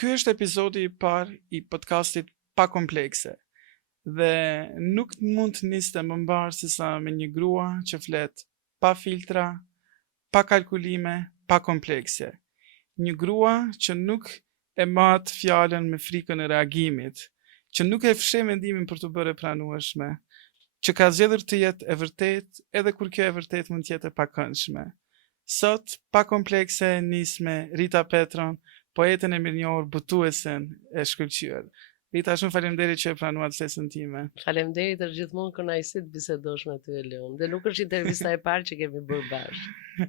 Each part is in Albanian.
Ky është epizodi i parë i podcastit Pa Komplekse. Dhe nuk mund të niste më mbarë se sa me një grua që flet pa filtra, pa kalkulime, pa komplekse. Një grua që nuk e mat fjalën me frikën e reagimit, që nuk e fshe mendimin për të bërë e pranueshme, që ka zgjedhur të jetë e vërtet edhe kur kjo e vërtet mund të jetë e pakëndshme. Sot, Pa Komplekse nis me Rita Petron, poetën e mirënjohur, butuesen e shkëlqyer. Rita, shumë faleminderit që e pranuat ftesën time. Faleminderit, është gjithmonë kënaqësi të bisedosh me ty, Leon. Dhe nuk është intervista e parë që kemi bërë bashkë.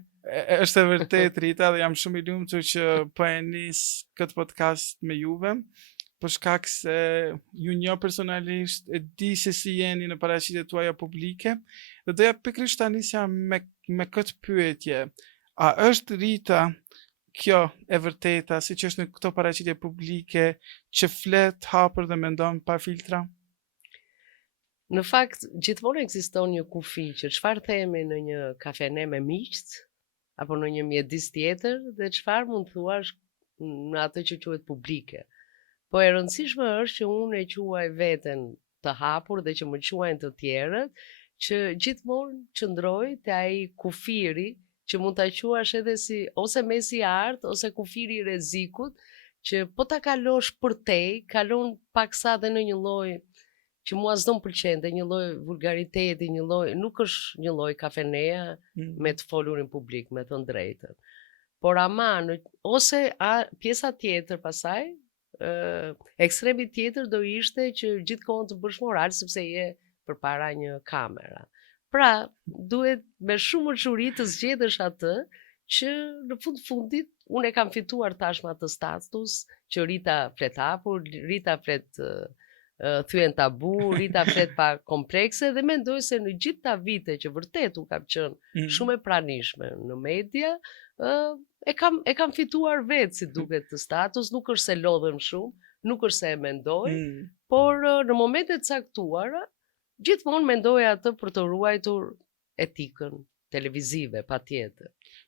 Është e vërtet, Rita, dhe jam shumë i lumtur që po e nis këtë podcast me juve, për shkak se ju njoh personalisht, e di se si jeni në paraqitjet tuaja publike, dhe doja pikërisht ta nisja me këtë pyetje. A është Rita kjo e vërteta, si që është në këto paraqitje publike, që flet hapër dhe mendon pa filtra? Në fakt, gjithmonë ekziston një kufi që çfarë themi në një kafene me miqt, apo në një mjedis tjetër, dhe çfarë mund thuash në atë që quhet publike. Po e rëndësishme është që unë e quaj veten të hapur dhe që më quajnë të tjerët, që gjithmonë qëndroj te ai kufiri që mund ta quash edhe si ose mesi i art ose kufiri i rrezikut, që po ta kalosh përtej, kalon paksa dhe në një lloj që mua s'do më pëlqente, një lloj vulgariteti, një lloj, nuk është një lloj kafeneja me të folurin publik, me të drejtën. Por ama ose pjesa tjetër pasaj, ekstremi tjetër do ishte që gjithkohon të bësh moral sepse je përpara një kamera. Pra, duhet me shumë urgjëri të zgjedhësh atë që në fundit unë e kam fituar tashmë atë status që Rita flet hapur, Rita flet thyen tabu, Rita flet pa komplekse, dhe mendoj se në gjithë ta vite që vërtet u kam qenë shumë e pranishme në media, e kam fituar vetë si duket të status, nuk është se lodhem shumë, nuk është se e mendoj, por në momente të caktuara gjithmonë mendoj atë për të ruajtur etikën televizive, patjetër.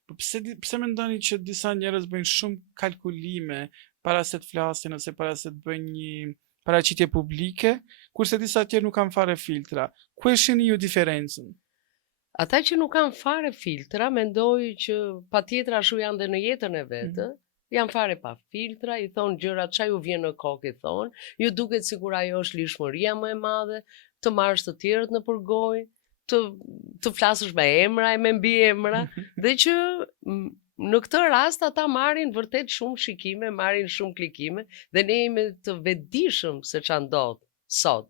Po pse mendoni që disa njerëz bëjnë shumë kalkulime para se të flasin ose para se të bëjnë një paraqitje publike, kurse disa tjerë nuk kanë fare filtra? Ku e shihni ju diferencën? Ata që nuk kanë fare filtra, mendoj që patjetër ashtu janë dhe në jetën e vetë, janë fare pa filtra, i thonë gjërat çfarë ju vjen në kokë, i thonë, ju duket sikur ajo është lishmëria më e madhe, të marrësh të tjerët në përgojë, të flasësh me emra e me mbiemra, dhe që në këtë rast ata marrin vërtet shumë shikime, marrin shumë klikime, dhe ne jemi të vetëdijshëm se ç'a ndodh sot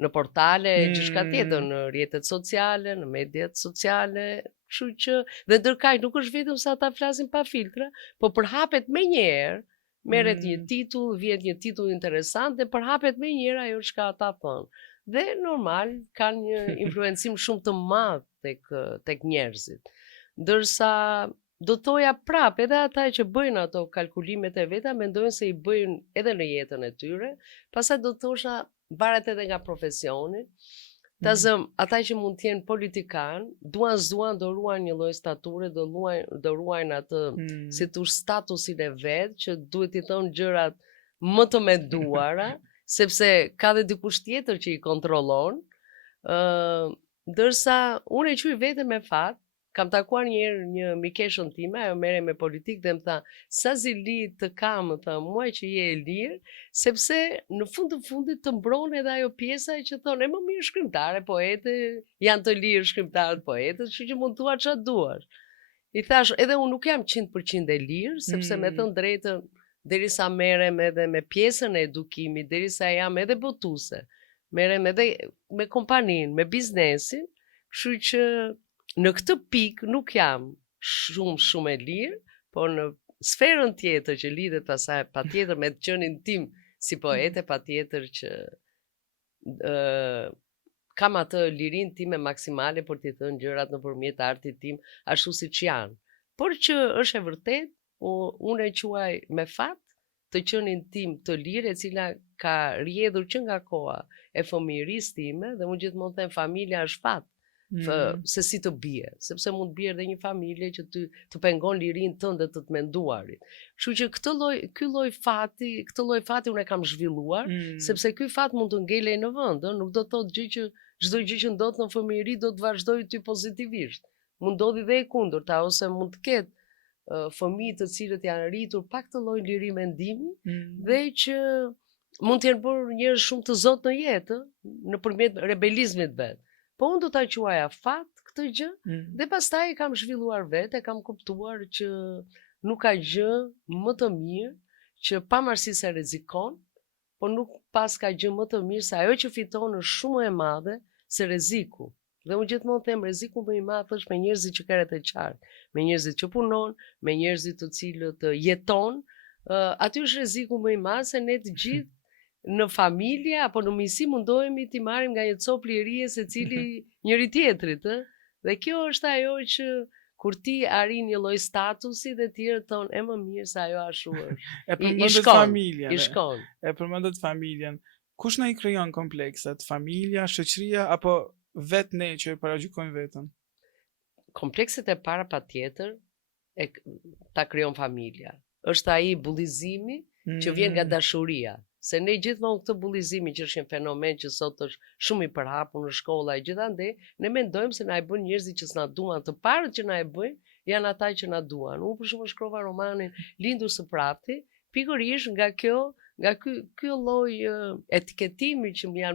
në portale, gjithçka tjetër, në rrjetet sociale, në mediat sociale, kështu që dhe ndërkaq nuk është vetëm se ata flasin pa filtra, po përhapet menjëherë, merret një titull, vjen një titull interesant dhe përhapet menjëherë ajo çka ata thonë. Dhe normal kanë një influencim shumë të madh tek njerëzit. Ndërsa do thoja prap, edhe ata që bëjnë ato kalkulimet e veta mendojnë se i bëjnë edhe në jetën e tyre, pastaj do thosha varet edhe nga profesioni. Ata që mund të jenë politikan, duan do ruajnë një lloj stature, do ruajnë atë si thosh statusin e vet, që duhet i thonë gjërat më të menduara, sepse ka dhe dikush tjetër që i kontrollon, ndërsa unë e quaj veten me fat. Kam takuar një mikeshën time, ajo merre me politikë dhe më tha, sa zili të kam, më tha, muaj që je e lirë, sepse në fund të fundit të mbron edhe ajo pjesa që thonë, më mirë shkrimtare, poete, janë të lirë shkrimtarët, poetët, që mund thua çfarë duash. I thash, edhe unë nuk jam 100% e lirë, sepse me thënë drejtën, derisa merrem edhe me pjesën e edukimit, derisa jam edhe botuese, merrem edhe me kompaninë, me biznesin, kështu që në këtë pikë nuk jam shumë e lirë, por në sferën tjetër që lidhet pasaj patjetër me të qenin tim si poete, patjetër që kam atë lirinë time maksimale për t'i thënë gjërat nëpërmjet artit tim ashtu siç janë. Por që është e vërtet, unë e quaj me fat të qenin tim të lirë, e cila ka rrjedhur që nga koha e fëmijërisë time, dhe unë gjithmonë them familja është fat. se si të bie, sepse mund të bie edhe një familje që të pengon lirinë tënde të menduarit. Kështu që ky lloj fati unë e kam zhvilluar, sepse ky fat mund të ngelej në vend, nuk do të thotë çdo gjë që ndodh në fëmijëri do të vazhdojë ty pozitivisht. Mund ndodhi dhe e kundërta, ose mund të ketë fëmijë të cilët janë rritur pak të lloj liri mendimi dhe që mund të jenë bërë njerëz shumë të zot në jetë, nëpërmjet rebelizmit vet. Po unë do ta quaja fat këtë gjë, dhe pastaj kam zhvilluar vetë, kam kuptuar që nuk ka gjë më të mirë që pavarësisht se rrezikon, po nuk pas ka gjë më të mirë se ajo që fiton është shumë e madhe se rreziku. Dhe unë gjithmonë them rreziku më i madh është me njerëzit që kanë të qartë, me njerëzit që punon, me njerëzit të cilët jeton, aty është rreziku më i madh se ne të gjithë në familje apo në miqësi mundohemi t'i marrim nga një cop lirie secili njëri tjetrit, Dhe kjo është ajo që kur ti arrin një lloj statusi dhe tjerët thonë e më mirë se ajo ashtu është. E përmendet familjen. I shkon. E përmendet familjen. Kush na i krijon komplekset? Familja, shoqëria apo vetë ne që e paragjykojmë veten? Komplekset e para patjetër ta krijon familja. Është ai bullizimi që vjen nga dashuria. Se ne gjithmonë këtë bullizimi që është një fenomen që sot është shumë i përhapur në shkolla e gjithandej, ne mendojmë se na e bën njerëzit që s'na duan, të parët që na e bëjnë janë ata që na duan. Unë për shembull shkrova romanin Lindur së prapti, pikërisht nga ky lloj etiketimi që më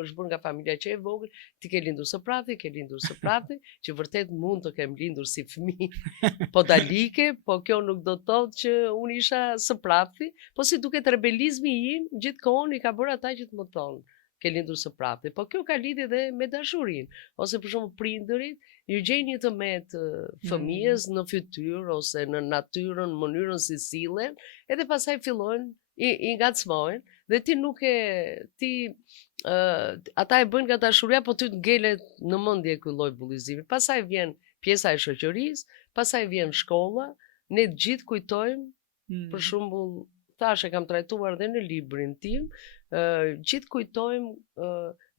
është bërë nga familja që e vogël, ti ke lindur së prapti, që vërtet mund të kem lindur si fëmijë podalike, po kjo nuk do të thotë që unë isha së prapti, po si duket rebelizmi im gjithkohon i ka bërë ata që të më thonë ke lindur së prapti, po kjo ka lidhje edhe me dashurinë, ose për shembull prindërit ju gjejnë një tëmet fëmijës në fytyrë ose në natyrën, në mënyrën si sillen, edhe pastaj fillojnë i ngacmojnë dhe ti nuk ata e bëjnë nga dashuria, po ty të ngelet në mendje ky lloj bullizimi. Pastaj vjen pjesa e shoqërisë, pastaj vjen shkolla, ne të gjithë kujtojmë, për shembull, tash e kam trajtuar edhe në librin tim, gjithë kujtojmë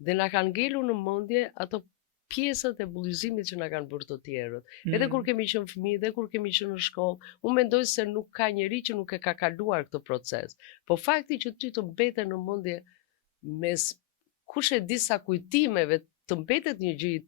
dhe na kanë ngelur në mendje ato pjesët e bullizimit që na kanë bërë të tjerët. Edhe kur kemi qenë fëmijë, edhe kur kemi qenë në shkollë, unë mendoj se nuk ka njeri që nuk e ka kaluar këtë proces. Po fakti që ty të mbetet në mendje mes kush e di sa kujtimeve të mbetet një gjë e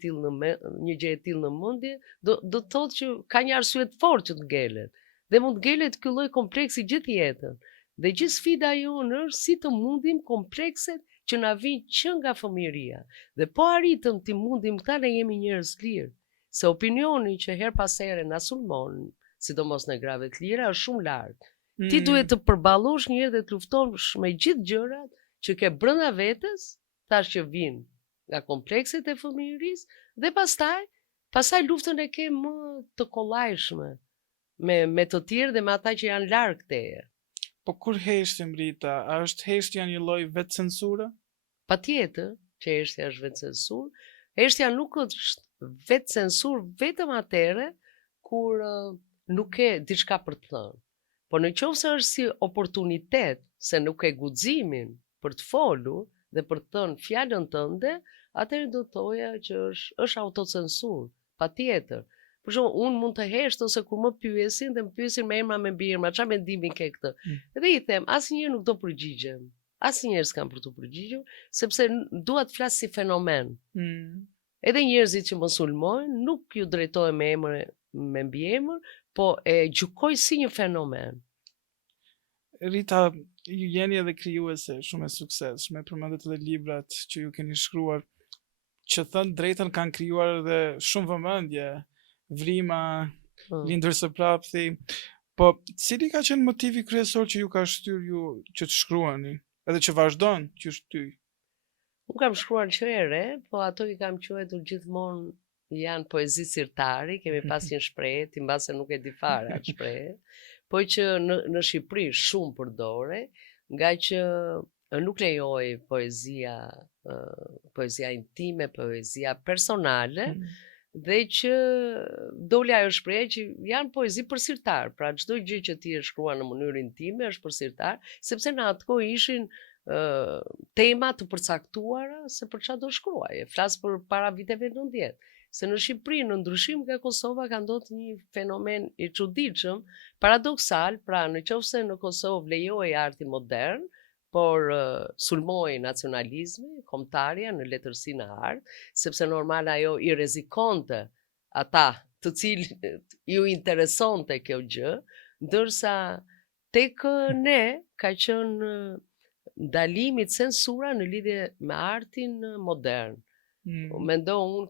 tillë në mendje, do të thotë që ka një arsye të fortë që të ngelet. Dhe mund të ngelet ky lloj kompleksi gjithë jetën. Dhe gjithë sfida jonë është si të mundim komplekset që na vijnë që nga fëmijëria. Dhe po arritëm të mundim këta, ne jemi njerëz lirë. Se opinioni që her pas here na sulmon, sidomos në grave të lira, është shumë larg. Ti duhet të përballosh një herë dhe të luftosh me gjithë gjërat që ke brenda vetes, tash që vijnë nga komplekset e fëmijërisë, dhe pastaj luftën e ke më të kollajshme me të tjerë dhe me ata që janë larg teje. Po kur heshtim, Rita, a është heshtja një lloj vetcensure? Patjetër që heshtja është vetcensur. Heshtja nuk është vetcensur vetëm atëherë kur nuk ke diçka për të thënë. Po në qoftë se është si oportunitet, se nuk ke guximin për të folur dhe për të thënë fjalën tënde, atëherë do thoja që është autocensur, patjetër. Për shembull, unë mund të hesht ose kur më pyesin dhe më pyesin me emra me mbiemra, çfarë mendimi ke këtë? Dhe i them, asnjëherë nuk do përgjigjem. Asnjëherë s'kam për të përgjigjur, sepse dua të flas si fenomen. Edhe njerëzit që më sulmojnë nuk ju drejtohen me emër me mbiemër, po e gjykoj si një fenomen. Rita, ju jeni edhe krijuese shumë e suksesshme, përmendet edhe librat që ju keni shkruar, që thënë drejtën kanë krijuar edhe shumë vëmendje. Vrima, Lindur së prapti, po cili ka qenë motivi kryesor që ju ka shtyr ju që të shkruani, edhe që vazhdon që shtyj? Unë kam shkruar që ere, po ato i kam quajtur gjithmonë janë poezi sirtari, kemi pas një shprehje, ti mbase nuk e di fare atë shprehje, po që në Shqipëri shumë përdore, nga që nuk lejoj poezia intime, poezia personale, dhe që doli ajo shprehje që janë poezi për sirtar, pra çdo gjë që ti e shkruan në mënyrë intime është për sirtar, sepse në atë kohë ishin tema të përcaktuara se për çfarë do shkruaje. Flas për para viteve 90. se në Shqipëri, në ndryshim nga Kosova, ka ndodhur një fenomen i çuditshëm, paradoksal, pra nëse në Kosovë lejohej arti modern, por sulmoi nacionalizmi, kombëtarja në letërsinë e artë, sepse normal ajo i rrezikonte ata të cilët ju interesonte kjo gjë, ndërsa tek ne ka qenë ndalimi, censura në lidhje me artin modern. Mendo unë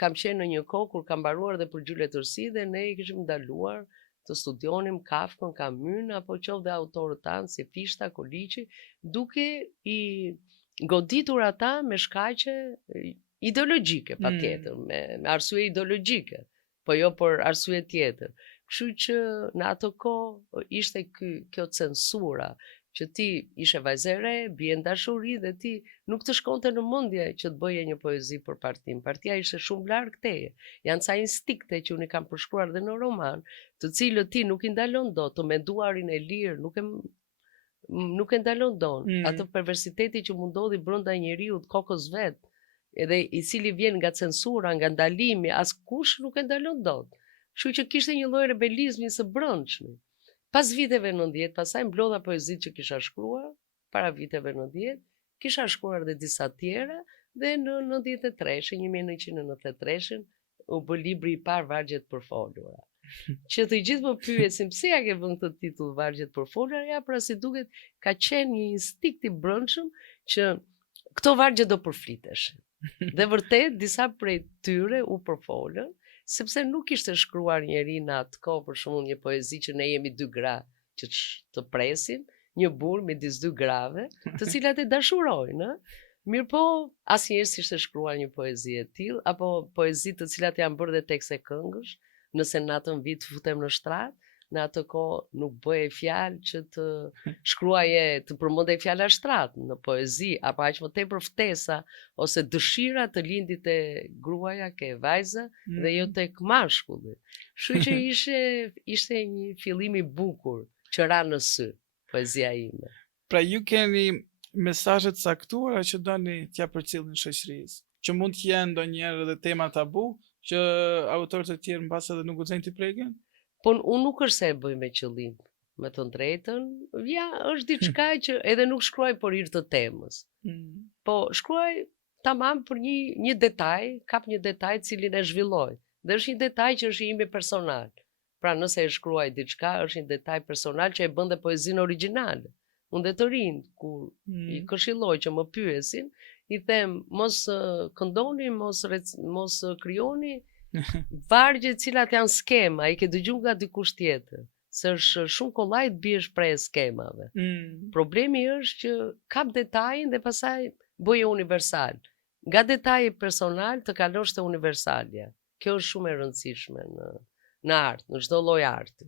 kam qenë në një kohë kur kam mbaruar dhe për gjuletërsi dhe ne i kishim ndaluar të studionim Kafkën, Camus, apo qoftë autorët tanë si Fishta, Koliçi, duke i goditur ata me shkaqe ideologjike, patjetër, me arsye ideologjike, po jo për arsye tjetër. Kështu që në ato kohë ishte kjo censura, që ti ishe vajzë e re, bie në dashuri dhe ti nuk të shkonte në mendje që të bëje një poezi për partin. Partia ishte shumë larg teje. Janë ca instikte që unë i kam përshkruar dhe në roman, të cilët ti nuk i ndalon dot, të menduarin e lirë, nuk e ndalon dot. Atë perversiteti që mund ndodhi brenda njeriu të kokës vet, edhe i cili vjen nga censura, nga ndalimi, askush nuk e ndalon dot. Kështu që kishte një lloj rebelizmi së brendshme. Pas viteve 90, pasaj mblodha poezitë që kisha shkruar, para viteve 90, kisha shkruar dhe disa tjera, dhe në 1993, u bë libri i parë Vargjet përfolura. Që të gjithë më pyesin pse ja ke vënë këtë titull Vargjet përfolura, ja pra si duket ka qenë një instinkt i brendshëm që këto vargje do përfliteshin. Dhe vërtet disa prej tyre u përfolën, sepse nuk ishte shkruar njeri në atë kohë, për shembull një poezi që ne jemi dy gra që të presin, një burr midis dy grave, të cilat e dashurojnë, mirë po asnjëherë s'ishte shkruar një poezi e tillë, apo poezi të cilat janë bërë dhe tekste këngësh, nëse në atën vit futem në shtrat, në atë kohë nuk bëhej fjalë që të shkruaje, të përmendej fjala shtrat në poezi, apo aq më tepër ftesa ose dëshira të lindit e gruaja ke vajza dhe jo tek mashkulli. Kështu që ishte një fillim i bukur që ra në sy poezia ime. Pra ju keni mesazhe të caktuara që doni t'ja përcjellni shoqërisë, që mund të jenë ndonjëherë edhe tema tabu që autorët e tjerë mbas edhe nuk guxojnë t'i prekin? Po unë nuk është se e bëj me qëllim, me të drejtën, ja, është diçka që edhe nuk shkruaj për hir të temës. Po shkruaj tamam për një detaj, kap një detaj cilin e zhvilloj. Dhe është një detaj që është i imi personal. Pra nëse e shkruaj diçka, është një detaj personal që e bën dhe poezinë origjinale. Unë dhe të rinë, kur i këshilloj që më pyesin, i them mos këndoni, mos krijoni vargje cilat janë skema, i ke dëgjuar nga dikush tjetër, se është shumë kollaj të biesh prej skemave. Problemi është që kap detajin dhe pastaj bëje universal. Nga detaji personal të kalosh te universalja. Kjo është shumë e rëndësishme në art, në çdo lloj arti.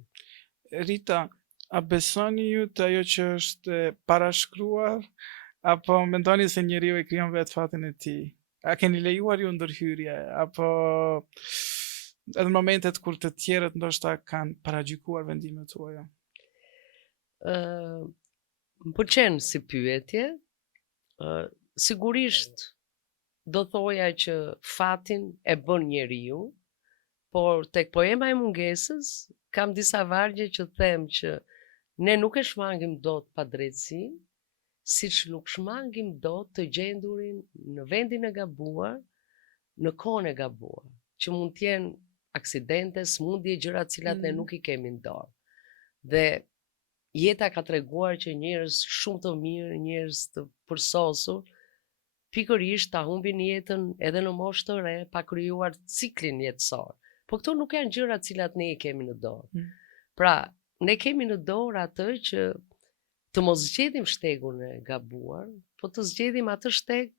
Rita, a besoni ju të ajo që është parashkruar, apo mendoni se njeriu e krijon vetë fatin e tij? A keni lejuar ju ndërhyrje, apo edhe momentet kur të tjerët ndoshta kanë paragjykuar vendimet tuaja? Më pëlqen si pyetje. Sigurisht do thoja që fatin e bën njeriu, por tek poema e mungesës kam disa vargje që them që ne nuk e shmangim dot padrejtësi, siç nuk shmangim dot të gjendurin në vendin e gabuar, në kohën e gabuar, që mund të jenë aksidente, smundje, gjëra të cilat ne nuk i kemi në dorë. Dhe jeta ka treguar që njerëz shumë të mirë, njerëz të përsosur, pikërisht ta humbin jetën edhe në moshë të re, pa krijuar ciklin jetësor. Po këto nuk janë gjëra të cilat ne i kemi në dorë. Pra, ne kemi në dorë atë që të mos zgjedhim shtegun e gabuar, po të zgjedhim atë shteg,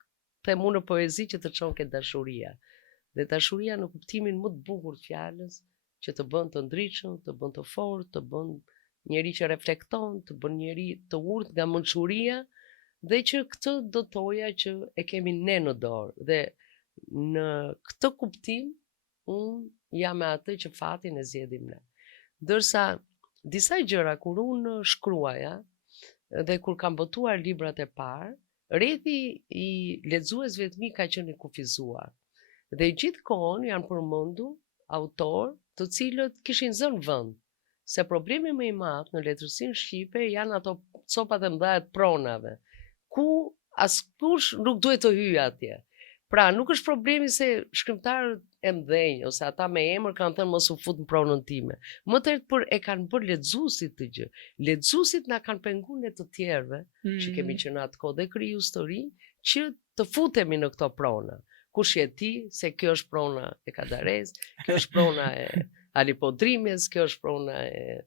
them unë në poezi, që të çon ke dashuria. Dhe dashuria në kuptimin më të bukur të fjalës, që të bën të ndritshëm, të bën të fortë, të bën njeri që reflekton, të bën njeri të urtë nga mençuria, dhe që këtë do thoja që e kemi ne në dorë. Dhe në këtë kuptim, unë jam me atë që fatin e zgjedhim ne. Ndërsa disa gjëra kur unë shkruaja, dhe kur kam botuar librat e parë, rrethi i lexuesve të mi ka qenë i kufizuar. Dhe gjithkohon janë përmendur autor të cilët kishin zënë vend. Se problemi më i madh në letërsinë shqipe janë ato copat e mëdha të pronave, ku askush nuk duhet të hyjë atje. Pra, nuk është problemi se shkrimtarët e mëdhenj ose ata me emër kanë thënë mos u fut në pronën time. Më tërë e kanë bërë lexuesit të gjë. Lexuesit na kanë penguar ne të tjerëve, që kemi qenë atë kohë dhe kriju histori, që të futemi në këto prona. Kush je ti, se kjo është prona e Kadares, kjo është prona e Ali Podrimes, kjo është prona e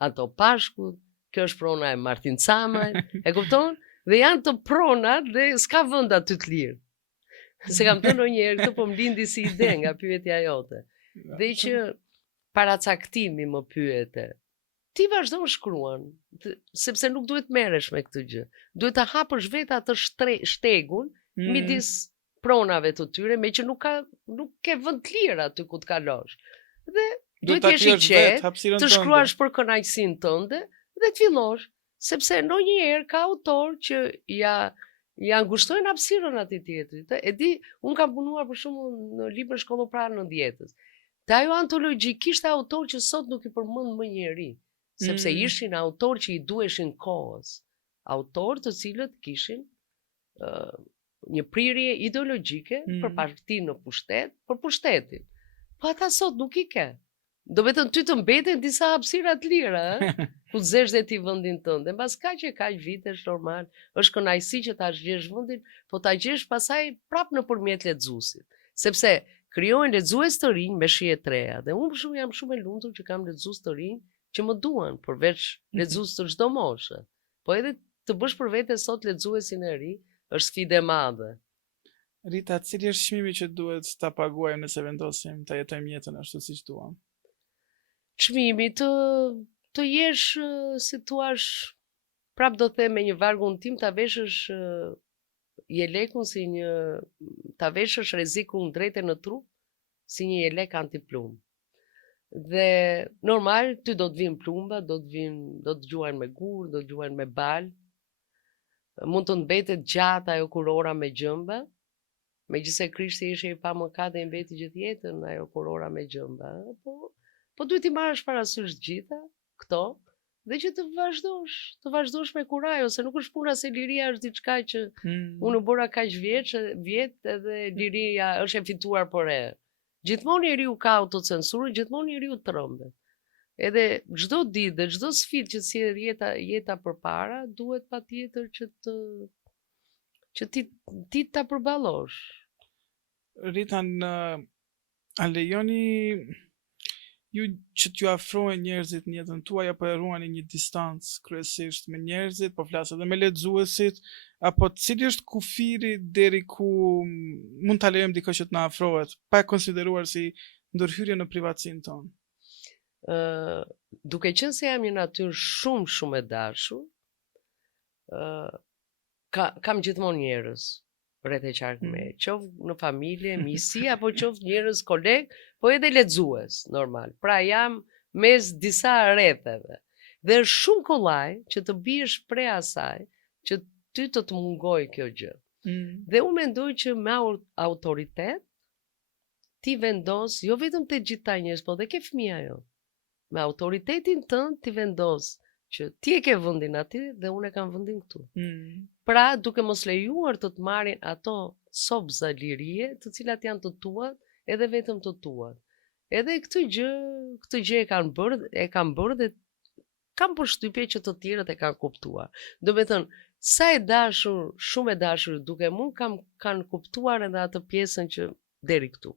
Anto Pashkut, kjo është prona e Martin Camaj, e kupton? Dhe janë të pronat dhe s'ka vend aty të lirë. Se kam thënë ndonjëherë këtu po më lindi si ide nga pyetja jote. Dhe që paracaktimi më pyete. Ti vazhdon shkruan, sepse nuk duhet merresh me këtë gjë. Duhet ta hapësh vetë atë shtegun midis pronave të tyre, me që nuk ke vend të lirë aty ku të kalosh. Dhe duhet të jesh i qetë, të shkruash për kënaqësinë tënde dhe të fillosh, sepse ndonjëherë ka autor që ja ngushtojnë hapësirën atij tjetrit. E di, un kam punuar për shembull në libër shkolloprar në 90-s. Te ajo antologji kishte autor që sot nuk i përmend më njëri, sepse ishin autor që i duheshin kohës. Autor të cilët kishin një prirje ideologjike për partinë në pushtet, për pushtetin. Po ata sot nuk i ke. Do vetëm ty të mbeten disa hapësira të lira, ku zesh dhe ti vendin tënd. Mbas kaq vitesh normal, është kënaqësi që ta gjesh vendin, po ta gjesh pasaj prap nëpërmjet lexuesit. Sepse krijohen lexues të rinj me shije të reja. Dhe unë për shkak jam shumë e lumtur që kam lexues të rinj që më duan, përveç lexues të çdo moshe. Po edhe të bësh për vete sot lexuesin e ri, është sfidë e madhe. Rita, cili është çmimi që duhet ta paguajmë nëse vendosim ta jetojmë jetën ashtu siç duam? Çmimi të jesh, si thua, prap do të them me një vargun tim, ta veshësh jelekun si një, ta veshësh rrezikun drejtën në trup si një jelek antiplum. Dhe normal ty do të vinë plumba, do të gjuajnë me gur, do të gjuajnë me bal. Mund të mbetet gjatë ajo kurora me gjëmba, megjithëse Krishti ishte i pamëkat dhe i mbeti gjithë jetën ajo kurora me gjëmba. Po duhet i marrësh parasysh gjitha këto dhe që të vazhdosh me kuraj, ose nuk është puna se liria është diçka që unë bëra kaq vjet edhe liria është e fituar por e. Gjithmonë njeriu ka autocensurë, gjithmonë njeriu trembe. Edhe çdo ditë dhe çdo sfidë që sjell jeta përpara, duhet patjetër që ti ta përballosh. Rita, a lejoni ju që t'ju afrohen njerëzit në jetën tuaj, apo e ruani një distancë kryesisht me njerëzit, po flas edhe me lexuesit, apo cili është kufiri deri ku mund ta lejojmë dikë që të na afrohet, pa e konsideruar si ndërhyrje në privatësinë tonë? Duke qenë se jam një natyrë shumë e dashur, kam gjithmonë njerëz rreth e qartë me, qoftë në familje, miqësi, apo qoftë njerëz koleg, po edhe lexues, normal. Pra jam mes disa rretheve. Dhe është shumë kollaj që të biesh prej asaj që ty të mungoj kjo gjë. Dhe unë mendoj që me autoritet ti vendos, jo vetëm te gjitha njerëz, po dhe ke fëmia jo. Me autoritetin tënd ti vendos që ti e ke vendin aty dhe unë e kam vendin këtu. Pra, duke mos lejuar të marrin ato sobza lirie, të cilat janë të tuat, edhe vetëm të tuat. Edhe këtë gjë e kanë bërë dhe kam përshtypje që të tjerët e kanë kuptuar. Do me thënë, sa e dashur, shumë e dashur duke mu, kanë kuptuar edhe atë pjesën që deri këtu.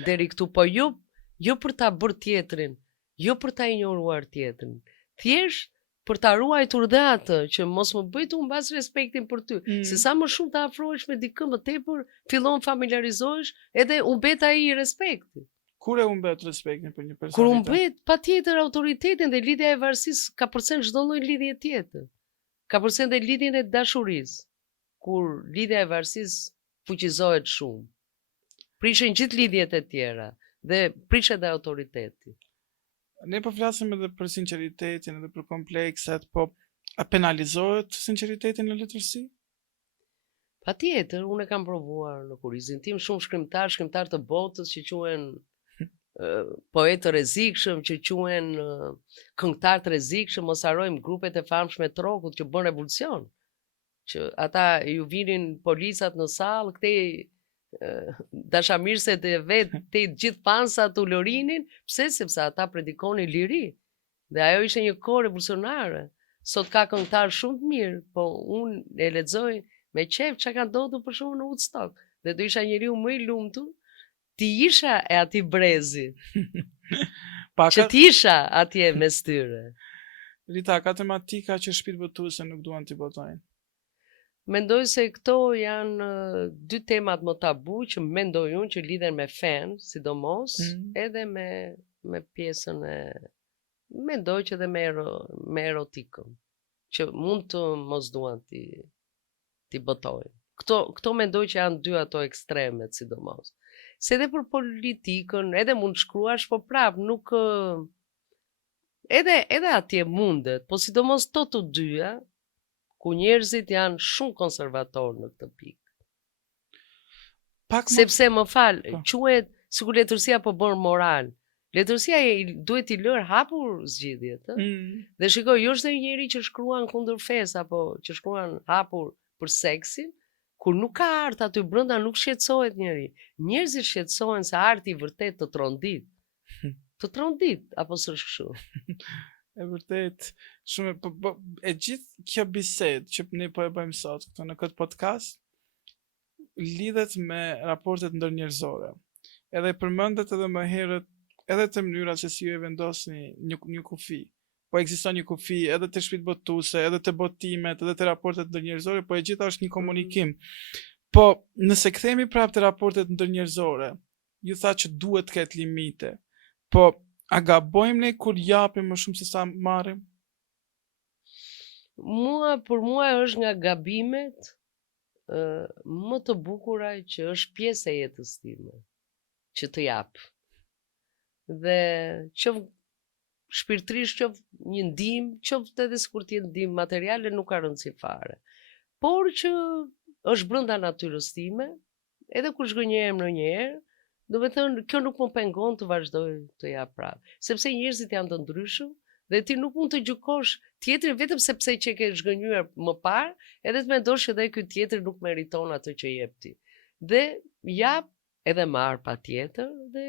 Deri këtu, po jo për ta bërë tjetrin, jo për ta injoruar tjetrin. Thjesht për ta ruajtur dhe atë që mos më bëj të humbas respektin për ty. Se sa më shumë të afrohesh me dikë më tepër, fillon familiarizohesh edhe humbet ai respekti. Kur e humbet respektin për një person? Kur humbet patjetër autoritetin dhe lidhja e varësisë ka përsen çdo lloj lidhje tjetër. Ka përsen dhe lidhjen e dashurisë. Kur lidhja e varësisë fuqizohet shumë. Prishen gjithë lidhjet e tjera dhe prishet dhe autoriteti. Ne po flasim edhe për sinqeritetin edhe për komplekset, po a penalizohet sinqeriteti në letërsi? Patjetër, unë e kam provuar në kurrizin tim shumë shkrimtar të botës që quhen poetë të rrezikshëm, që quhen këngëtar të rrezikshëm, mos harrojmë grupet e famshme të rockut që bën revolucion. Që ata ju vinin policat në sallë, këtej dashamirëset e vet, te gjithë fansat u lorinin, pse? Sepse ata predikonin liri. Dhe ajo ishte një kohë revolucionare. Sot ka këngëtar shumë të mirë, po unë e lexoj me qef çka ka ndodhur për shkakun në Woodstock. Dhe do isha njeriu më i lumtur ti isha e ati brezi. Që ti isha atje mes tyre. Rita, ka tematika që shpirtbotuese nuk duan t'i botojnë? Mendoj se këto janë dy temat më tabu që mendoj unë që lidhen me fen, sidomos, edhe me pjesën e mendoj që edhe me erotikën, që mund të mos duan t'i botojnë. Këto mendoj që janë dy ato ekstremet, sidomos. Se edhe për politikën, edhe mund shkruash, po prap, nuk... Edhe atje mundet, po sidomos të dyja, ku njerëzit janë shumë konservatorë në këtë pikë. Sepse më falë, quhet sikur letërsia po bën moral. Letërsia duhet i lërë hapur zgjidhjet. Dhe shikoj, jo është njëri që shkruan kundër fesë, apo që shkruan hapur për seksin, kur nuk ka art aty brenda nuk shqetësohet njëri. Njerëzit shqetësohen se arti i vërtet të trondit. Të trondit, apo s'është kështu? E vërtet, shumë e gjithë kjo bisedë që ne po e bëjmë sot këtu në këtë podcast lidhet me raportet ndërnjerëzore. Edhe përmendet edhe më herët edhe të mënyra se si ju e vendosni një kufi. Po ekziston një kufi edhe të shpirtbotuese, edhe të botimet, edhe të raportet ndërnjerëzore, po e gjitha është një komunikim. Po nëse kthehemi prapë te raportet ndërnjerëzore, ju tha që duhet të ketë limite. Po a gabojmë ne kur japim më shumë se sa marrim? Për mua është nga gabimet më të bukura që është pjesë e jetës time, që të jap. Dhe që shpirtërisht që një ndihmë, qoftë edhe sikur të jetë ndihmë materiale, nuk ka rëndësi fare. Por që është brenda natyrës time, edhe kur zgënjehem ndonjëherë, do të thënë kjo nuk më pengon të vazhdoj të jap prapë. Sepse njerëzit janë të ndryshëm dhe ti nuk mund të gjykosh tjetrin vetëm sepse që ke zgënjur më parë, edhe të mendosh edhe ky tjetri nuk meriton atë që jep ti. Dhe jap edhe marr patjetër dhe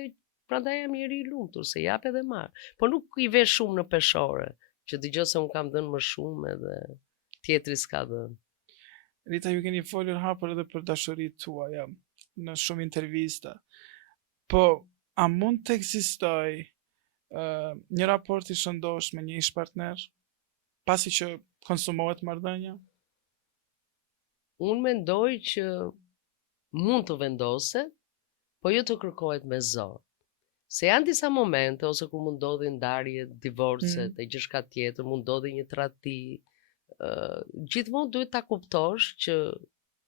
prandaj jam njeri i lumtur se jap edhe marr. Po nuk i vesh shumë në peshore, që dëgjoj se un kam dhënë më shumë edhe tjetri s'ka dhënë. Rita, ju keni folur hapur edhe për dashuritë tuaja në shumë intervista. Po, a mund të ekzistoj një raport i shëndosh me një ish partner, pasi që konsumohet marrëdhënia? Unë mendoj që mund të vendoset, po jo të kërkohet me zor. Se janë disa momente, ose ku mund ndodhin ndarjet, divorcet, e gjithçka tjetër, mund ndodhi një tradhti. Gjithmonë duhet ta kuptosh që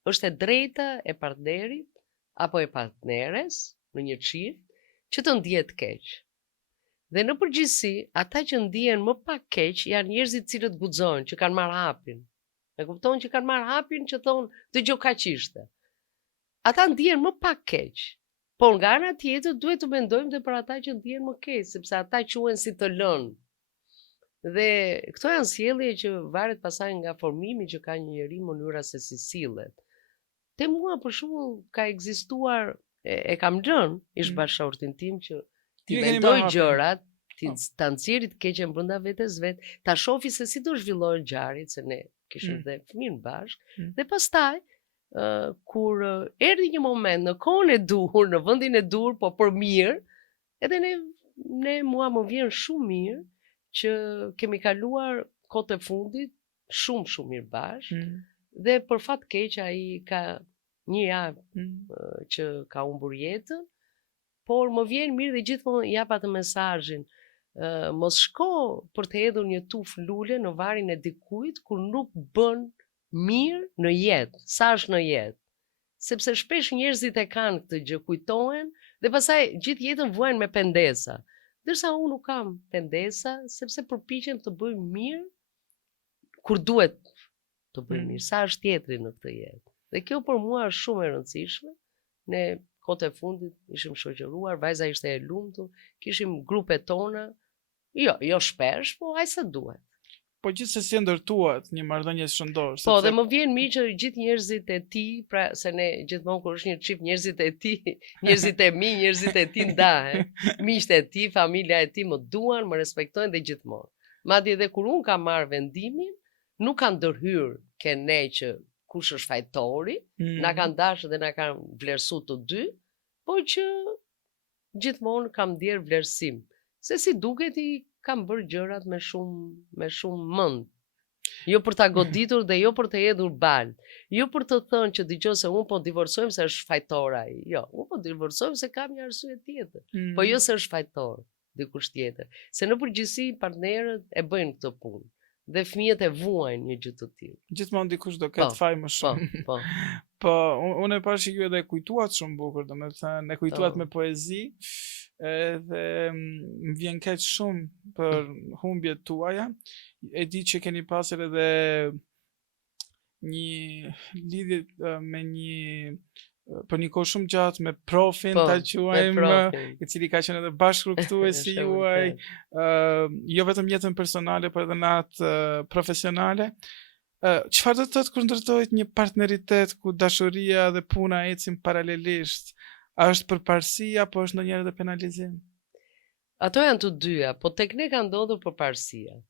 është e drejta e partnerit apo e partneres në një çift që të ndihet keq. Dhe në përgjithësi, ata që ndihen më pak keq janë njerëzit cilët guxojnë, që kanë marrë hapin. E kupton që kanë marrë hapin që thonë dëgjoj kaq ishte. Ata ndihen më pak keq. Por nga ana tjetër duhet të mendojmë dhe për ata që ndihen më keq, sepse ata quhen si të lënë. Dhe këto janë sjellje që varet pasaj nga formimi që ka një njeri, mënyra se si sillet. Te mua për shembull ka ekzistuar e kam lënë ish bashkëshortin tim që ti mendoj gjërat, ta nxjerri të keqen brenda vetes vet, ta shofi se si do zhvillohen ngjarjet, se ne kishim dhe fëmijë bashkë, dhe pastaj kur erdhi një moment në kohën e dur, në vendin e dur, po për mirë, edhe ne mua më vjen shumë mirë që kemi kaluar kohët e fundit shumë mirë bashkë, dhe për fat keq ai ka një javë që ka humbur jetën, por më vjen mirë dhe gjithmonë jap atë mesazhin. Mos shko për të hedhur një tufë lule në varin e dikujt kur nuk bën mirë në jetë, sa është në jetë. Sepse shpesh njerëzit e kanë këtë gjë, kujtohen dhe pastaj gjithë jetën vuajnë me pendesa. Ndërsa unë nuk kam pendesa, sepse përpiqem të bëj mirë kur duhet të bëj mirë, sa është tjetri në këtë jetë. Dhe kjo për mua është shumë e rëndësishme. Ne kohët e fundit ishim shoqëruar, vajza ishte e lumtur, kishim grupet tona, jo shpesh, po aq sa duhet. Po gjithsesi ndërtuat një marrëdhënie shëndor, Po, sepse dhe më vjen mirë që gjithë njerëzit e tij, pra se ne gjithmonë kur është një çift njerëzit e tij, njerëzit e mi, njerëzit e tij ndahen. Miqtë e tij, familja e tij më duan, më respektojnë dhe gjithmonë. Madje edhe kur un kam marrë vendimin, nuk kanë ndërhyr ke ne që kush është fajtori, na kanë dashur dhe na kanë vlerësuar të dy, po që gjithmonë kam ndier vlerësim. Se si duket i kam bërë gjërat me shumë mend. Jo për ta goditur dhe jo për të hedhur bal. Jo për të thënë që dëgjoj se un po divorcojmë se është fajtor ai. Jo, un po divorcojmë se kam një arsye tjetër. Po jo se është fajtor dikush tjetër. Se në përgjithësi partnerët e bëjnë këtë punë dhe fëmijët e vuajnë një gjë të tillë. Gjithmonë dikush do ketë faj më shumë. Po. Po, unë e pash që ju edhe kujtuat shumë bukur, domethënë e kujtuat me poezi, edhe më vjen keq shumë për humbjet tuaja. E di që keni pasur edhe një lidhje me për një kohë shumë gjatë me profin, ta quajmë, i cili ka qenë edhe bashkërrugtuesi juaj, jo vetëm jetën personale, por edhe në atë profesionale. Çfarë do të thotë kur ndërtohet një partneritet ku dashuria dhe puna ecin paralelisht? A është përparësi apo është ndonjëherë edhe penalizim? Ato janë të dyja, po tek ne ka ndodhur përparësia.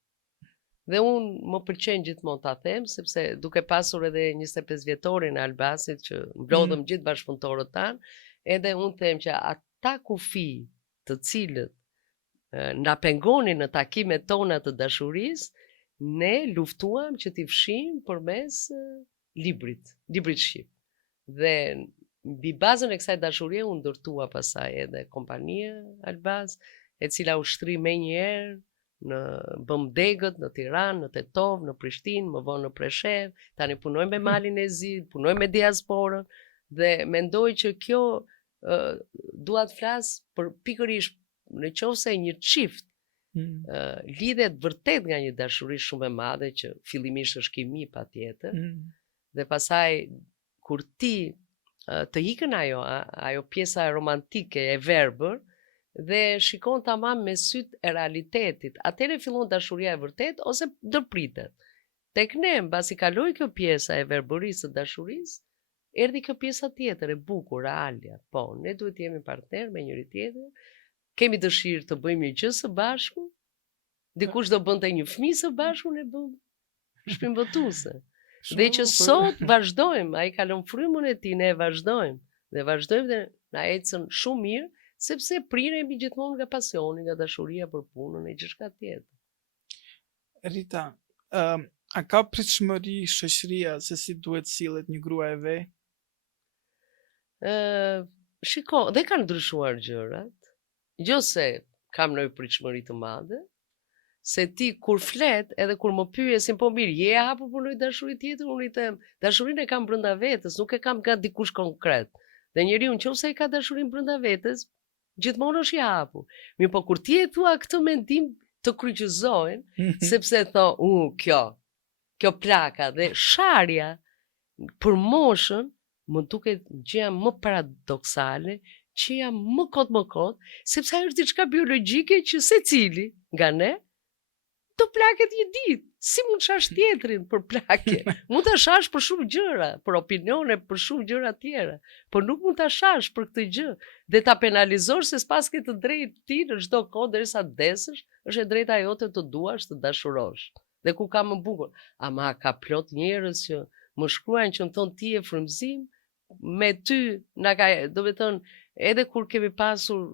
Dhe unë më pëlqen gjithmonë ta them, sepse duke pasur edhe 25 vjetorin e Albasit që mblodhëm gjithë bashkëpunëtorët tanë, edhe unë them që ata kufi të cilët na pengonin në takimet tona të dashurisë, ne luftuam që t'i fshijmë përmes librit shqip. Dhe mbi bazën e kësaj dashurie u ndërtua pasaj edhe kompania Albaz, e cila u shtri menjëherë në Bëmdegët, në Tiranë, në Tetov, në Prishtinë, më vonë në Preshev, tani punojmë me Malin e Zi, punojmë me diasporën, dhe mendoj që kjo dua të flas për pikërisht në qoftë një çift lidhet vërtet nga një dashuri shumë e madhe që fillimisht është kimi patjetër, dhe pasaj kur ti të ikën ajo pjesa romantike e verbër, dhe shikon tamam me sytë e realitetit, atëherë fillon dashuria e vërtet ose ndërpritet. Tek ne, mbasi kaloi kjo pjesa e verbërisë të dashurisë, erdhi kjo pjesa tjetër e bukur, realja. Po, ne duhet jemi partner me njëri tjetër, kemi dëshirë të bëjmë një gjë së bashku, dikush do bënte një fëmijë së bashku, ne bëm shpinbotuese. Dhe që sot vazhdojmë, ai ka lënë frymën e tij, ne vazhdojmë dhe na ecën shumë mirë, sepse priremi gjithmonë nga pasioni, nga dashuria për punën e gjithçka tjetër. Rita, a ka pritshmëri shoqëria se si duhet sillet një grua e ve? Shiko, dhe kanë ndryshuar gjërat. Jo se kam ndonjë pritshmëri të madhe, se ti kur flet, edhe kur më pyesin, po mirë, je e hapur për ndonjë dashuri tjetër, unë i them, dashurinë e kam brenda vetes, nuk e kam nga dikush konkret. Dhe njeriu nëse e ka dashurinë brenda vetes, gjithmonë është i hapur. Mirë, po kur ti e thua këtë mendim të kryqëzojnë, sepse kjo plaka dhe sharja për moshën më duket gjëja më paradoksale, që jam më kot, sepse ajo është diçka biologjike që secili nga ne të plaket një ditë. Si mund shash tjetrin për plake? Mund ta shash për shumë gjëra, për opinione, për shumë gjëra tjera, por nuk mund ta shash për këtë gjë dhe ta penalizosh se s'pas ke të drejtë ti në çdo kohë derisa desësh, është e drejta jote të duash, të dashurosh. Dhe ku ka më bukur? Ama ka plot njerëz që më shkruajnë që më thon ti e frymëzim, me ty na ka, do të thon, edhe kur kemi pasur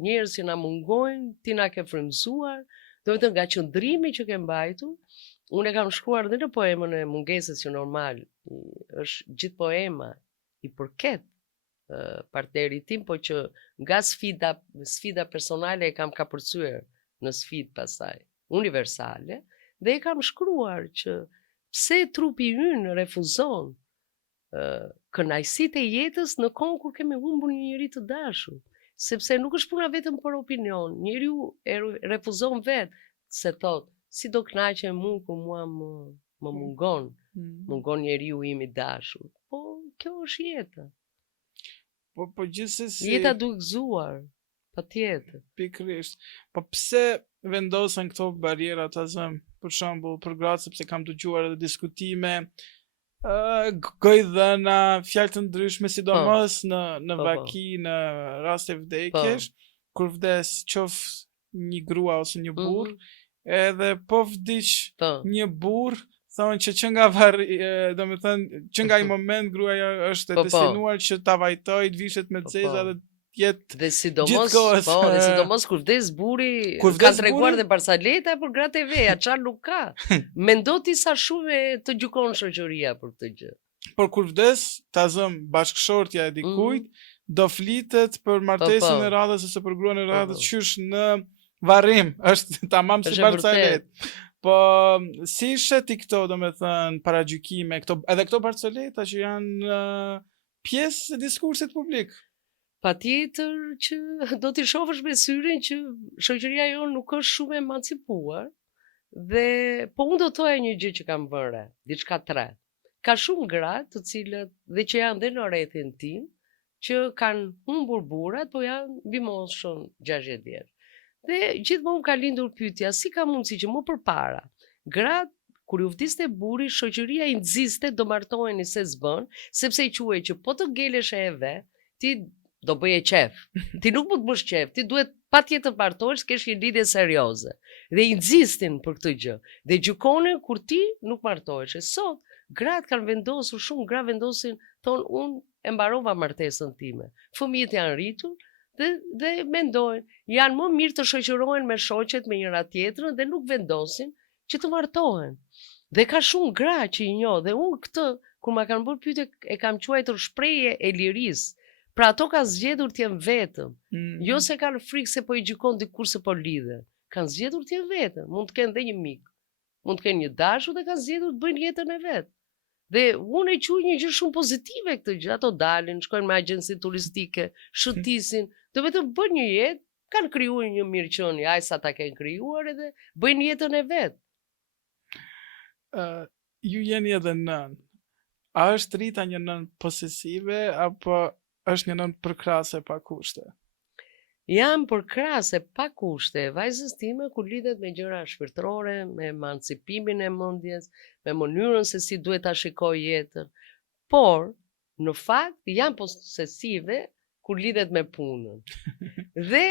njerëz që na mungojnë, ti na ke frymëzuar. Do të thënë nga qëndrimi që ke mbajtur, unë e kam shkruar dhe në poemën e mungesës që normal, është gjithë poema i përket partnerit tim, po që nga sfida personale e kam kapërcyer në sfidë pasaj universale, dhe e kam shkruar që pse trupi ynë refuzon kënaqësitë e jetës në kohën kur kemi humbur një njerëz të dashur. Sepse nuk është puna vetëm për opinion, njeriu e refuzon vetë, se thot, si do kënaqem unë kur mua më mungon njeriu im i dashur. Po kjo është jeta. Po gjithsesi Jeta duke gëzuar, patjetër. pikërisht. Po pse vendosen këto barriera ta zëm, për shembull, për gratë, sepse kam dëgjuar edhe diskutime, gojdhëna, fjalë të ndryshme, sidomos në Po. vaki, në raste vdekjesh, kur vdes qof një grua ose një burr, edhe po vdiq Po. një burr, thonë që nga domethënë që nga ai moment gruaja është e destinuar që ta vajtojë, të vishet me ceza dhe jetë Dhe sidomos, gjithkohës, dhe sidomos kur vdes burri, Kur ka vdes treguar burri- dhe Barsaleta për gratë e veja, çfarë nuk ka. Mendo ti sa shumë të gjykon shoqëria për këtë gjë. por kur vdes, ta zëm bashkëshortja e dikujt, do flitet për martesën e radhës ose për gruan e radhës, qysh në varrim, është tamam si Është e Barsalet. Po si sheti këto, domethënë, paragjykime, edhe këto Barsaleta që janë pjesë e diskursit publik. Patjetër që do t'i shohësh me syrin që shoqëria jonë nuk është shumë emancipuar, dhe po unë do thoya një gjë që kam vënë, diçka tre. Ka shumë gratë të cilët dhe që janë dhe në rrethin tim, që kanë humbur burrat, po janë mbi moshën 60 vjeç. Dhe gjithmonë ka lindur pyetja, si ka mundësi që më përpara gratë kur ju vdiste burri, shoqëria i nxiste do martoheni se s'bën, sepse i quhej që po të ngelesh e vet, ti do bëje qef. Ti nuk mund të bësh qef, ti duhet patjetër të martohesh, kesh një lidhje serioze. Dhe i nxistin për këtë gjë. Dhe gjykonin kur ti nuk martohesh. Sot gratë kanë vendosur, shumë gra vendosin, thonë unë e mbarova martesën time. Fëmijët janë rritur dhe mendojnë, janë më mirë të shoqërohen me shoqet me njëra tjetrën dhe nuk vendosin që të martohen. Dhe ka shumë gra që i njoh dhe unë këtë kur ma kanë bërë pyetje e kam quajtur shprehje e lirisë. Pra ato kanë zgjedhur të jenë vetëm. Jo se kanë frikë se po i gjykon dikur se po lidhen. Kanë zgjedhur të jenë vetëm. Mund të kenë dhe një mik, mund të kenë një dashur dhe kanë zgjedhur të bëjnë jetën e vet. Dhe unë e quaj një gjë shumë pozitive këtë gjë. Ato dalin, shkojnë me agjenci turistike, shëtisin, do vetëm bëjnë një jetë, kanë krijuar një mirëqenie, aj sa ta kanë krijuar edhe bëjnë jetën e vet. Ju jeni edhe nën. A është Rita një nën posesive apo është një nën përkrahase pa kushte? Jam përkrahase pa kushte vajzës time kur lidhet me gjëra shpirtërore, me emancipimin e mendjes, me mënyrën se si duhet ta shikoj jetën. Por, në fakt, jam posesive kur lidhet me punën. Dhe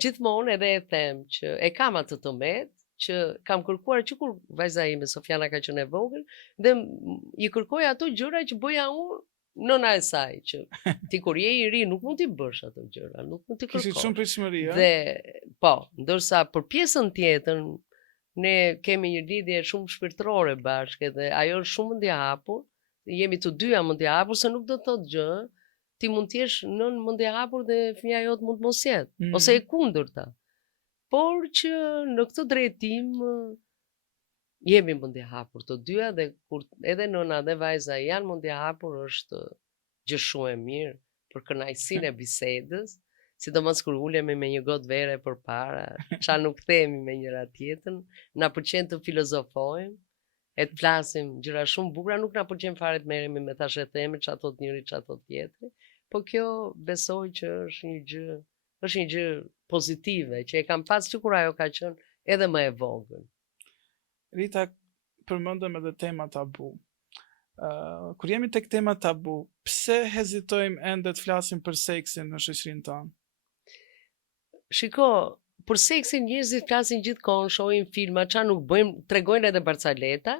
gjithmonë edhe e them që e kam atë tëmet, që kam kërkuar që kur vajza ime Sofiana ka qenë e vogël, dhe i kërkoj ato gjëra që bëja unë nëna e saj, që ti kur je i ri nuk mund t'i bësh ato gjëra, nuk mund t'i kërkosh. Kishit shumë pritshmëri, a? Dhe po, ndërsa për pjesën tjetër ne kemi një lidhje shumë shpirtërore bashkë dhe ajo është shumë mendjehapur, jemi të dyja mendjehapur, se nuk do të thotë gjë, ti mund të jesh nën mendjehapur dhe fëmia jot mund të mos jetë, ose e kundërta. Por që në këtë drejtim jemi mendjehapur të dyja dhe kur edhe nëna dhe vajza janë mendjehapur është gjë shumë e mirë për kënaqësinë e bisedës, sidomos kur ulemi me një gotë vere përpara, ça nuk themi me njëra tjetrën, na pëlqen të filozofojmë, e të flasim gjëra shumë bukura, nuk na pëlqen fare të merremi me tash e themi ç'a thot njëri, ç'a thot tjetri, po kjo besoj që është një gjë pozitive, që e kam pas që kur ajo ka qenë edhe më e vogël. Rita, përmendëm edhe tema tabu. Kur jemi tek tema tabu, pse hezitojmë ende të flasim për seksin në shoqërinë tonë? Shiko, për seksin njerëzit flasin gjithkohë, shohin filma, ç'a nuk bëjmë, tregojnë edhe Barsaleta,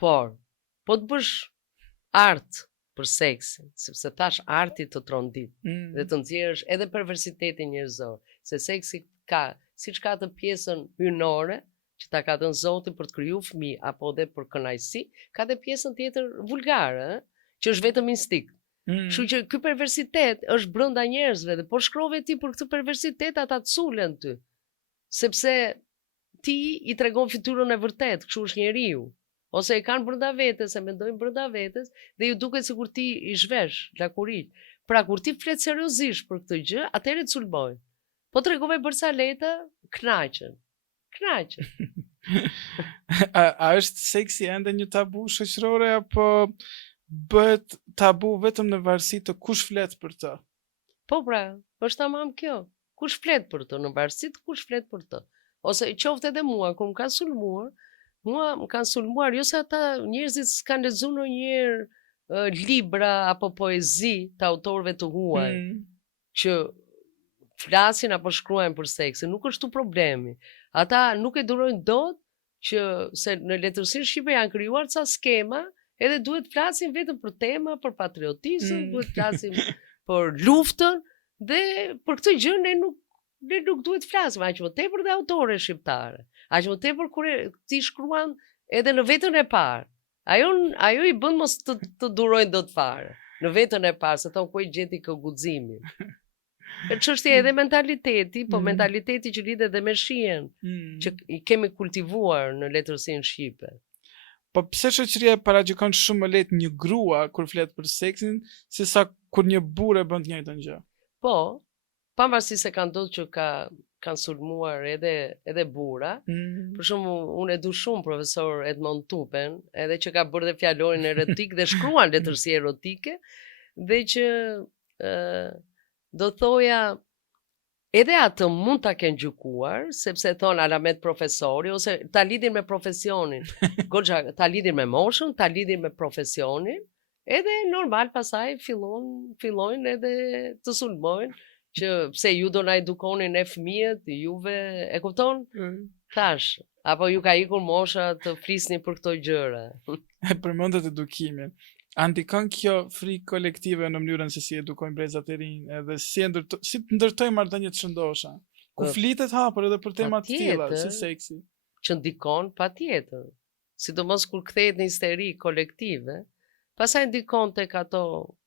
por po të bësh art për seksin, sepse thash arti të trondit dhe të nxjerrësh edhe perversitetin njerëzor, se seksi ka, siç ka të pjesën hynore, që ta ka dhënë Zoti për të krijuar fëmijë apo edhe për kënaqësi, ka dhe pjesën tjetër vulgare, që është vetëm instinkt. Kështu që ky perversitet është brenda njerëzve dhe po shkrove ti për këtë perversitet ata të sulen ty. Sepse ti i tregon fytyrën e vërtet, kështu është njeriu. Ose e kanë brenda vetes, e mendojnë brenda vetes dhe ju duket sikur ti i zhvesh lakuriq. Pra kur ti flet seriozisht për këtë gjë, atëherë të sulmojnë. Po tregove Barsaleta, kënaqen. A është seksi ende një tabu shoqërore apo bëhet tabu vetëm në varësi të kush flet për të? Po pra, është tamam kjo. Kush flet për të, në varësi të kush flet për të. Ose qoftë edhe mua, kur më kanë sulmuar, mua më kanë sulmuar jo se ata njerëzit s'kanë lexuar ndonjëherë libra apo poezi të autorëve të huaj që flasin apo shkruajnë për seksin, nuk është tu problemi. Ata nuk e durojnë dot që se në letërsinë shqipe janë krijuar ca skema, edhe duhet flasin vetëm për tema, për patriotizëm, duhet flasim për luftën dhe për këtë gjë ne nuk duhet flasim, aq më tepër dhe autore shqiptare. Aq më tepër kur ti shkruan edhe në vetën e parë. Ajo i bën mos të durojnë dot fare. Në vetën e parë, se thon ku e gjeti kë guximin. Çështja edhe mentaliteti, po mentaliteti që lidhet edhe me shihen, që i kemi kultivuar në letërsinë shqipe. Po pse shoqëria paragjikon shumë më lehtë një grua kur flet për seksin sesa kur një burrë bën të njëjtën gjë? Po, pavarësisht se kanë ndodhur që kanë sulmuar edhe burra. Për shembull, unë e du shumë profesor Edmond Tupen, edhe që ka bërë dhe fjalorin erotik dhe shkruan letërsi erotike, dhe që do thoja edhe atë mund ta kenë gjykuar, sepse thon alamet profesori, ose ta lidhin me profesionin. Goxha, ta lidhin me moshën, ta lidhin me profesionin, edhe normal pasaj fillojnë edhe të sulmojnë, që pse ju do na edukoni ne fëmijët, juve e kupton? Thash, apo ju ka ikur mosha të flisni për këto gjëra. E përmendet edukimin. Ndikon kjo frikë kolektive në mënyrën se si edukojnë brezat e rinj, edhe si ndërtojnë marrëdhënie të shëndosha. Ku flitet hapur edhe për tema të tilla, si seksi. Që ndikon patjetër. Sidomos kur kthehet në histeri kolektive, pastaj ndikon tek ato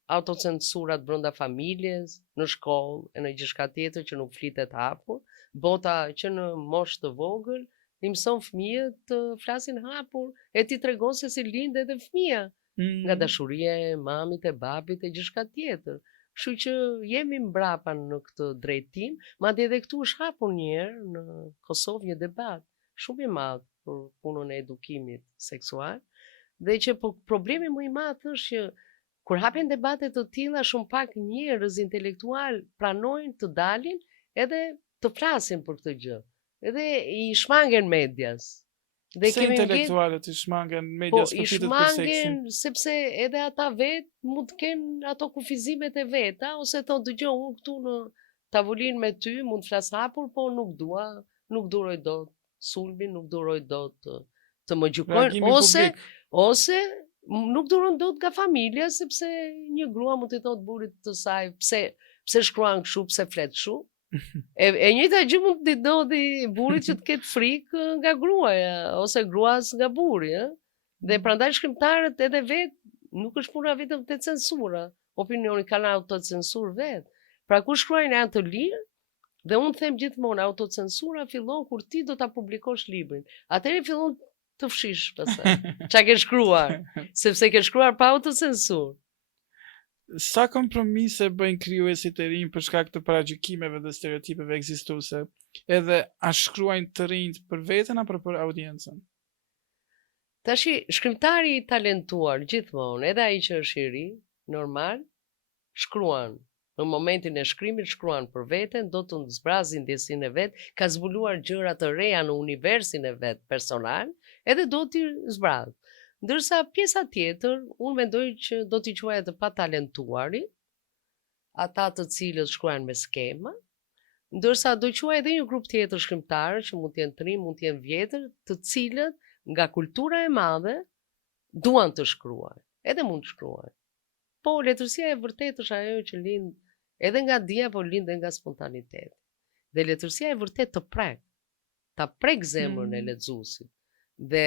autocensurat brenda familjes, në shkollë, e në gjithçka tjetër që nuk flitet hapur, bota që në moshë të vogël i mëson fëmijët të flasin hapur, e ti tregon se si lind edhe fëmia. Nga dashuria e mamit e babit e gjithçka tjetër. Kështu që jemi mbrapa në këtë drejtim, madje edhe këtu është hapur një herë në Kosovë një debat shumë i madh për punën e edukimit seksual, dhe që problemi më i madh është që kur hapen debate të tilla, shumë pak njerëz intelektual pranojnë të dalin edhe të flasin për këtë gjë. Edhe i shmangen medias. Se intelektualet i shmangen medias për fitet për seksin? Po i shmangen sepse edhe ata vetë mund të kenë ato kufizimet e veta, ose thonë dëgjoj unë këtu në tavolinë me ty mund të flas hapur, po nuk duroj dot sulmin, nuk duroj dot të më gjykojnë, ose nuk duron dot nga familja, sepse një grua mund të thotë burrit të saj pse shkruan kështu, pse flet kështu. E njëjta gjë mund të ndodhi burrit që të ketë frikë nga gruaja, ose gruas nga burri, Dhe prandaj shkrimtarët edhe vetë nuk është puna vetëm te censura, opinioni kanë autocensur vetë. Pra kur shkruajnë janë të lirë, dhe unë them gjithmonë autocensura fillon kur ti do ta publikosh librin. Atëherë fillon të fshish pastaj. Çka ke shkruar, sepse ke shkruar pa autocensur. Sa kompromise bëjnë krijuesit e rinj për shkak të paragjykimeve dhe stereotipeve ekzistuese? Edhe a shkruajnë të rinjt për veten apo për audiencën? Tashi, shkrimtari i talentuar gjithmonë, edhe ai që është i ri, normal, shkruan. Në momentin e shkrimit shkruan për veten, do të zbrazin ndjesinë e vet, ka zbuluar gjëra të reja në universin e vet personal, edhe do t'i zbradh. Ndërsa pjesa tjetër, unë mendoj që do t'i quajë të patalentuari, ata të cilët shkruajnë me skema, ndërsa do quajë edhe një grup tjetër shkrimtarë që mund të jenë të rinj, mund të jenë vjetër, të cilët nga kultura e madhe duan të shkruajnë, edhe mund të shkruajnë. Po letërsia e vërtetë është ajo që lind edhe nga dia, po lind edhe nga spontaniteti. Dhe letërsia e vërtetë të prek, ta prek zemrën e lexuesit. Dhe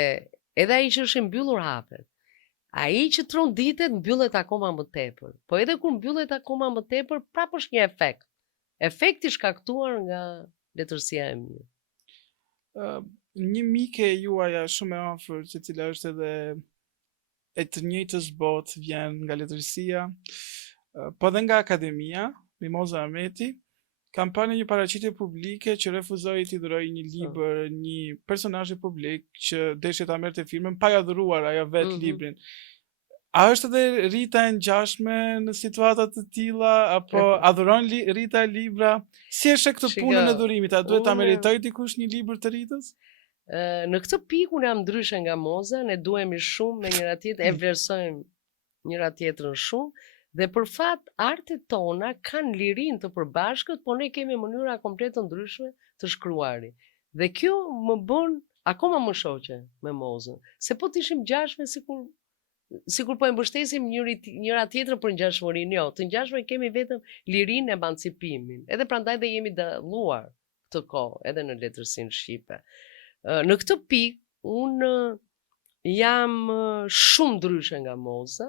edhe ai që është i mbyllur hapet. Ai që tronditet mbyllet akoma më tepër. Po edhe kur mbyllet akoma më tepër, prapë është një efekt. Efekti shkaktuar nga letërsia e mirë. Një mike e juaja shumë e afërt, e cila është edhe e të njëjtës botë, vjen nga letërsia, po edhe nga akademia, Mimoza Ahmeti, Kam parë në një paraqitje publike që refuzoi t'i dhurojë një libër një personazhi publik që deshte ta merrte filmën pa ja dhuruar ajo vet librin. A është edhe Rita e ngjashme në situata të tilla apo adhuron Rita libra? Si është këtë punën e dhurimit? A duhet ta meritoj dikush një libër të Ritës? Në këtë pikë unë jam ndryshe nga Moza, ne duhemi shumë me njëra tjetrën, e vlerësojmë njëra tjetrën shumë. Dhe për fat, artet tona kanë lirinë të përbashkët, por ne kemi mënyra komplet të ndryshme të shkruarit. Dhe kjo më bën akoma më shoqe me Mozën, se po t'ishim ngjashme sikur po e mbështesim njëra tjetrën për ngjashmërinë. Jo, të ngjashme kemi vetëm lirinë e emancipimin. Edhe prandaj dhe jemi dalluar këtë kohë, edhe në letërsinë shqipe. Në këtë pikë unë jam shumë ndryshe nga Moza.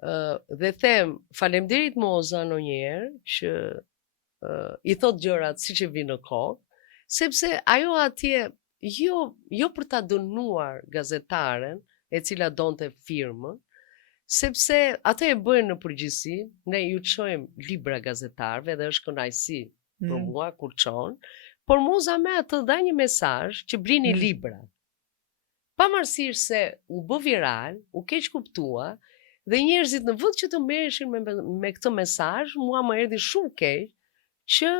Dhe them faleminderit Moza ndonjëherë që i thot gjërat siç e vinë në kokë, sepse ajo atje jo për ta dënuar gazetaren e cila donte firmën, sepse atë e bëjnë në përgjithësi, ne ju çojmë libra gazetarëve dhe është kënaqësi për mua kur çon, por Moza me atë dha një mesazh që blini libra. Pavarësisht se u bë viral, u keq kuptua, dhe njerëzit në vend që të merreshin me këtë mesazh, mua më erdhi shumë keq që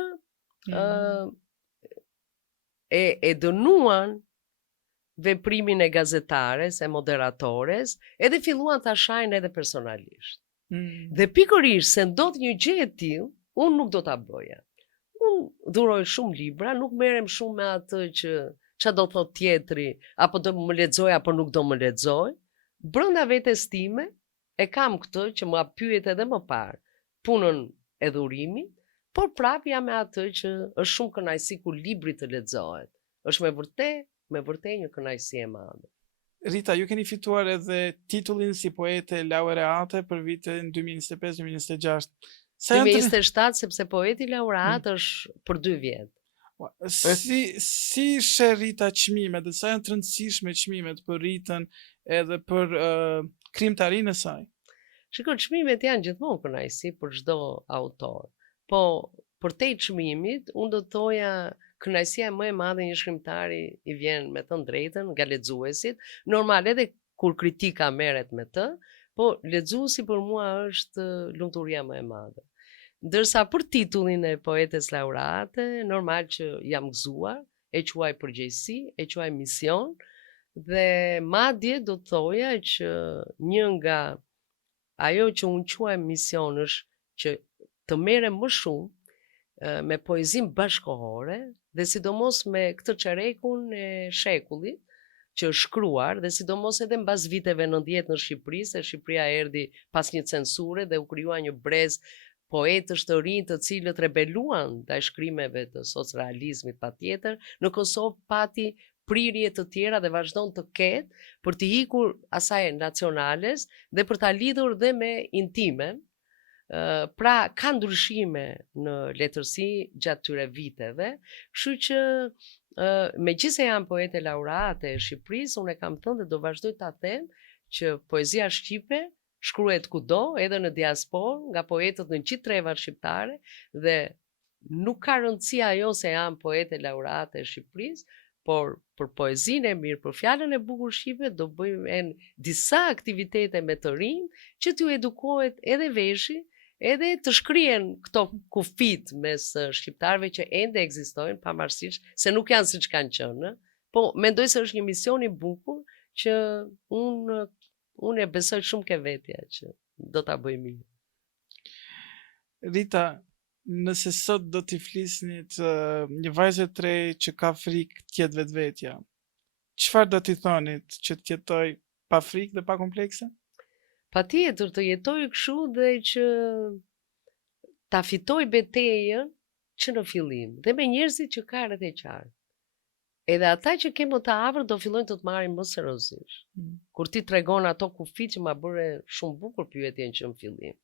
e dënuan veprimin e gazetares, e moderatores, edhe filluan ta shajnë edhe personalisht. Dhe pikërisht se ndodh një gjë e tillë, unë nuk do ta bëja. Unë dhuroj shumë libra, nuk merrem shumë me atë që ç'a do thot tjetri, apo do më lexoj apo nuk do më lexoj. Brenda vetes time e kam këtë që më pyet edhe më parë punën e dhurimit, por prap jam me atë që është shumë kënaqësi kur libri të lexohet. Është me vërtet një kënaqësi e madhe. Rita, ju keni fituar edhe titullin si poete laureate për vitin 2025-2026. 2027 sepse poeti laureat është për 2 vjet. Si sheh Rita çmimet dhe sa janë të rëndësishme çmimet për Ritën edhe për krijimtarinë e saj? Shikoj, çmimet janë gjithmonë kënaqësi për çdo autor. Po për te çmimit, unë do të thoja kënaqësia më e madhe një shkrimtari i vjen me të drejtën nga lexuesit, normal edhe kur kritika merret me të, po lexuesi për mua është lumturia më e madhe. Ndërsa për titullin e poetes laureate, normal që jam gëzuar, e quaj përgjegjësi, e quaj mision, dhe madje do të thoja që një nga ajo që unë quaj mision është që të merrem më shumë me poezinë bashkëkohore dhe sidomos me këtë çerekun e shekullit që është shkruar dhe sidomos edhe mbas viteve 90 në Shqipëri, se Shqipëria erdhi pas një censure dhe u krijua një brez poetësh të rinj të cilët rebeluan ndaj shkrimeve të socrealizmit patjetër. Në Kosovë pati prirje të tjera dhe vazhdon të ketë për të hikur asaj nacionales dhe për ta lidhur dhe me intimen. Pra ka ndryshime në letërsi gjatë tyre viteve, kështu që megjithëse jam poete laureate e Shqipërisë, unë e kam thënë dhe do vazhdoj ta them që poezia shqipe shkruhet kudo, edhe në diasporë, nga poetët në gjithë trevat shqiptare dhe nuk ka rëndësi ajo se jam poete laureate e Shqipërisë, por për poezinë e mirë, për fjalën e bukur shqipe, do bëjmë disa aktivitete me të rinj që t'ju edukohet edhe veshi, edhe të shkrihen këto kufit mes shqiptarëve që ende ekzistojnë, pavarësisht se nuk janë siç kanë qenë, po mendoj se është një mision i bukur që unë e besoj shumë ke vetja që do ta bëj mirë. Rita, nëse sot do t'i flisnit një vajzë e tre që ka frikë të jetë vetvetja, çfarë do t'i thonit që të jetoj pa frikë dhe pa komplekse? Patjetër të jetoj kështu dhe që ta fitoj betejën që në fillim dhe me njerëzit që ka rreth e qartë. Edhe ata që ke më të afër do fillojnë të marrin më seriozisht. Kur ti tregon ato kufit që ma bëre shumë bukur pyetjen që në fillim.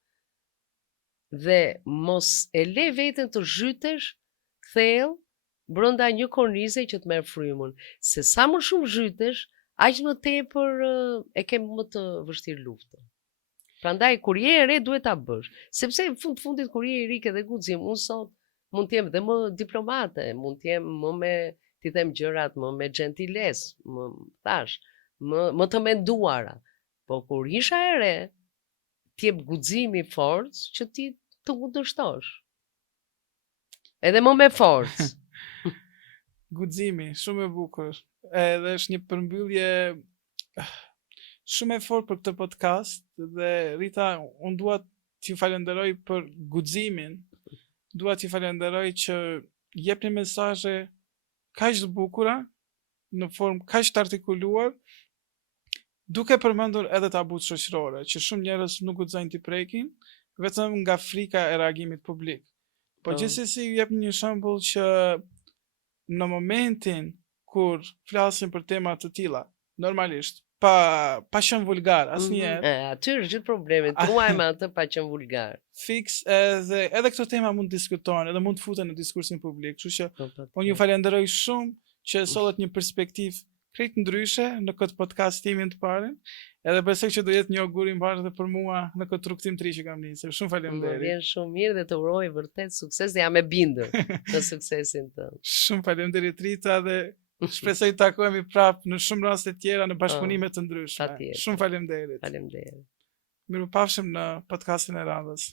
Dhe mos e le veten të zhytesh thellë brenda një kornize që të merr frymën, se sa më shumë zhytesh, aq më tepër e ke më të vështirë luftën. Prandaj kur je e re duhet ta bësh, sepse në fundit kur je i rik edhe guxim, unë sot mund të jem dhe më diplomate, mund të jem më me, ti them gjërat më me gentiles, më thash, më të menduara. Po kur isha e re, t'jep guximi forcë që ti të kundërshtosh. Edhe më me forcë. Guximi, shumë e bukur. Edhe është një përmbyllje shumë e fortë për këtë podcast dhe Rita, unë dua t'ju falenderoj për guximin. Dua t'ju falenderoj që jepni mesazhe kaq të bukura në formë kaq të artikuluar, duke përmendur edhe tabut shoqërore, që shumë njerëz nuk guxojnë t'i prekin, vetëm nga frika e reagimit publik. Po gjithsesi ju jep një shembull që në momentin kur flasim për tema të tilla, normalisht, pa qenë vulgar asnjëherë. Aty është gjithë problemi, truajmë atë pa qenë vulgar. Fiks edhe këto tema mund të diskutohen, edhe mund të futen në diskursin publik, kështu që unë ju falenderoj shumë që sollet një perspektivë krejt ndryshe në këtë podcast timin të parën, edhe besoj që do jetë një augur i mbarë dhe për mua në këtë rrugtim të ri që kam nisur. Shumë faleminderit. Më vjen shumë mirë dhe të uroj vërtet sukses dhe jam e bindur në suksesin tënd. Shumë faleminderit Rita dhe shpresoj të takohemi prapë në shumë raste tjera në bashkëpunime të ndryshme. Shumë faleminderit. Faleminderit. Mirupafshim në podcastin e radhës.